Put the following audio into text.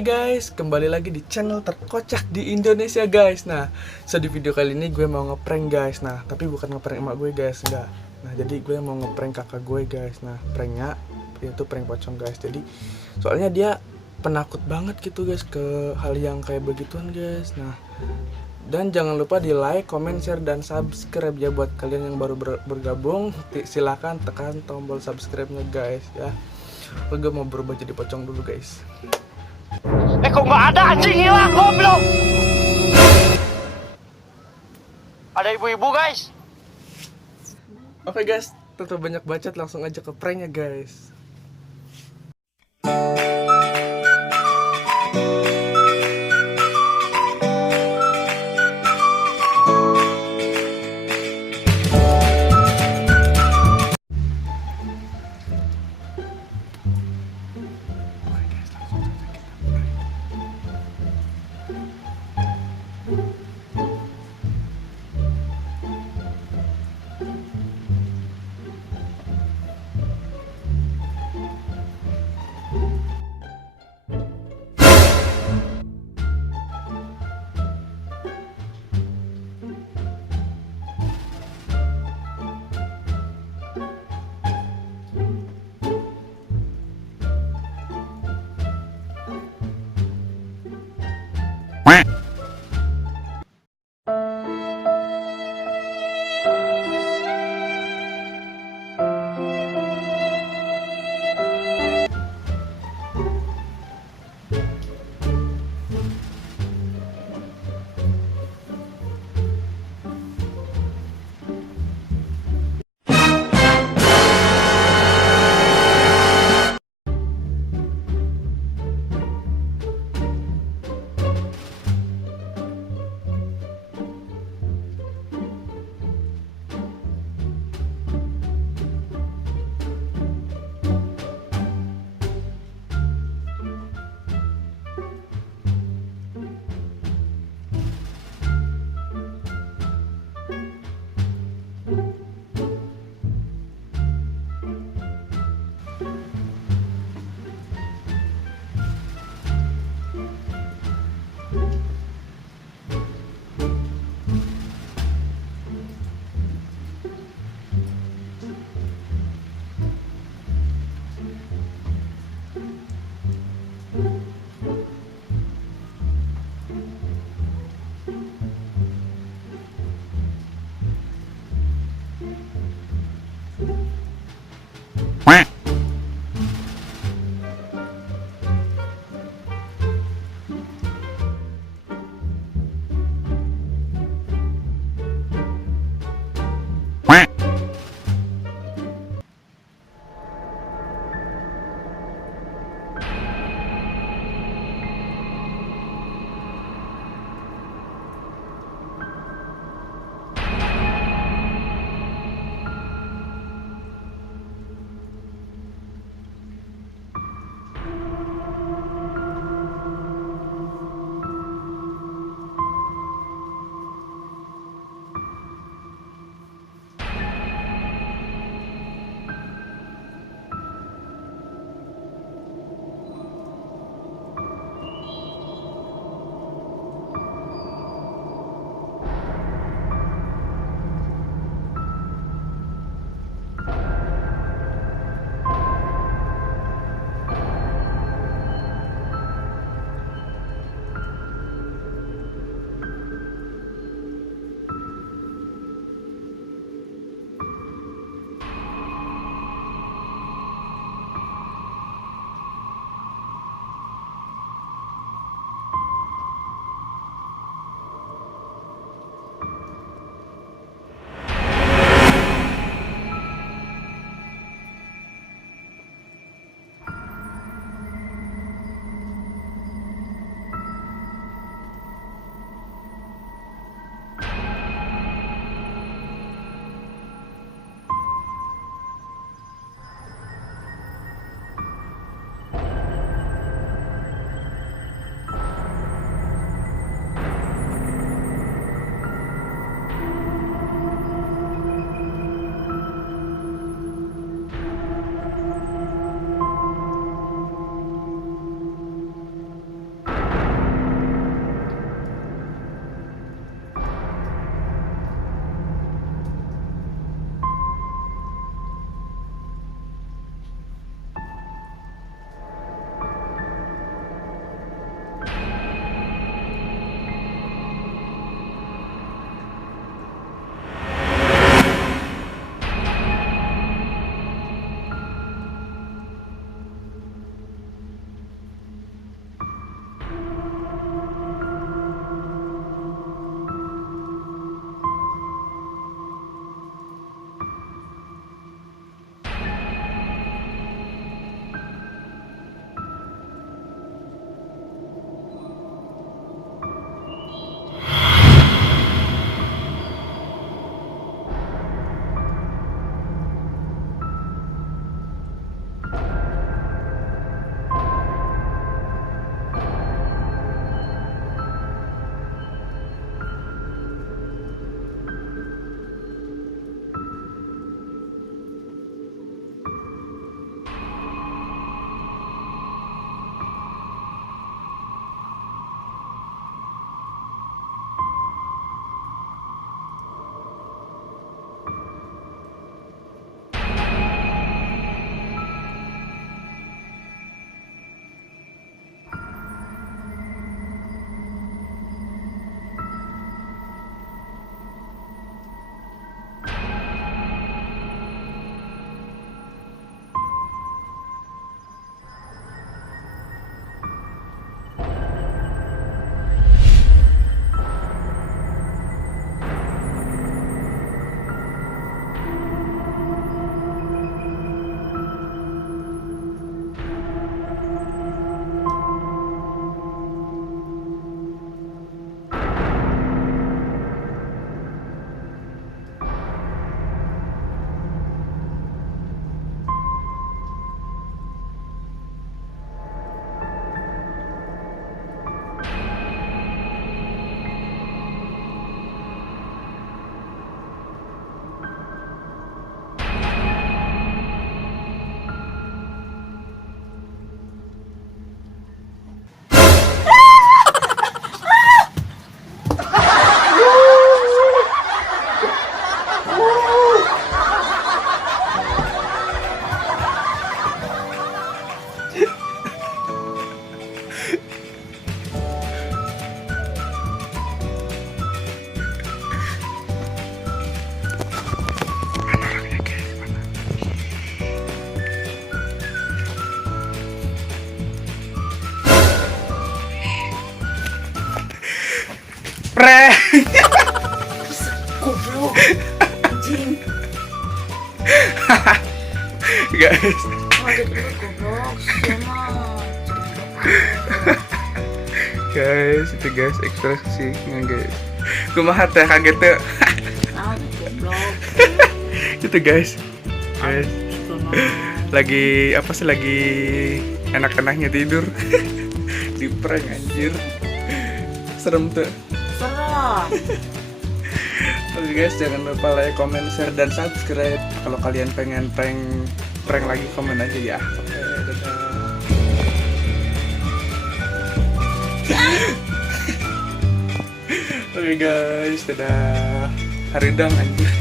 Oke guys, kembali lagi di channel terkocak di Indonesia guys. Nah, di video kali ini gue mau ngeprank guys. Nah, tapi bukan ngeprank emak gue guys, enggak. Nah, jadi gue mau ngeprank kakak gue guys. Nah, pranknya itu prank pocong guys. Jadi, soalnya dia penakut banget gitu guys ke hal yang kayak begituan guys. Nah, dan jangan lupa di like, comment, share, dan subscribe ya buat kalian yang baru bergabung. Silahkan tekan tombol subscribe-nya guys ya. Gue mau berubah jadi pocong dulu guys. Kok nggak ada anjing, hilang goblok. Ada ibu-ibu guys. Oke guys, tetap banyak bacot, langsung aja ke pranknya guys. prank. Goblok. Anjing. Guys, Kaget banget goblok. Sama. guys, itu guys ekspresinya guys. Kumaha teh kaget teh. Ah, goblok. Itu guys. Guys, Sono. lagi apa sih, lagi enak-enaknya tidur. Di prank anjir. Serem tuh. Serem. Oke guys, jangan lupa like, comment, share, dan subscribe. Kalau kalian pengen prank lagi, komen aja ya. Oke, dadah. Oke guys, dadah. Haridang anjir.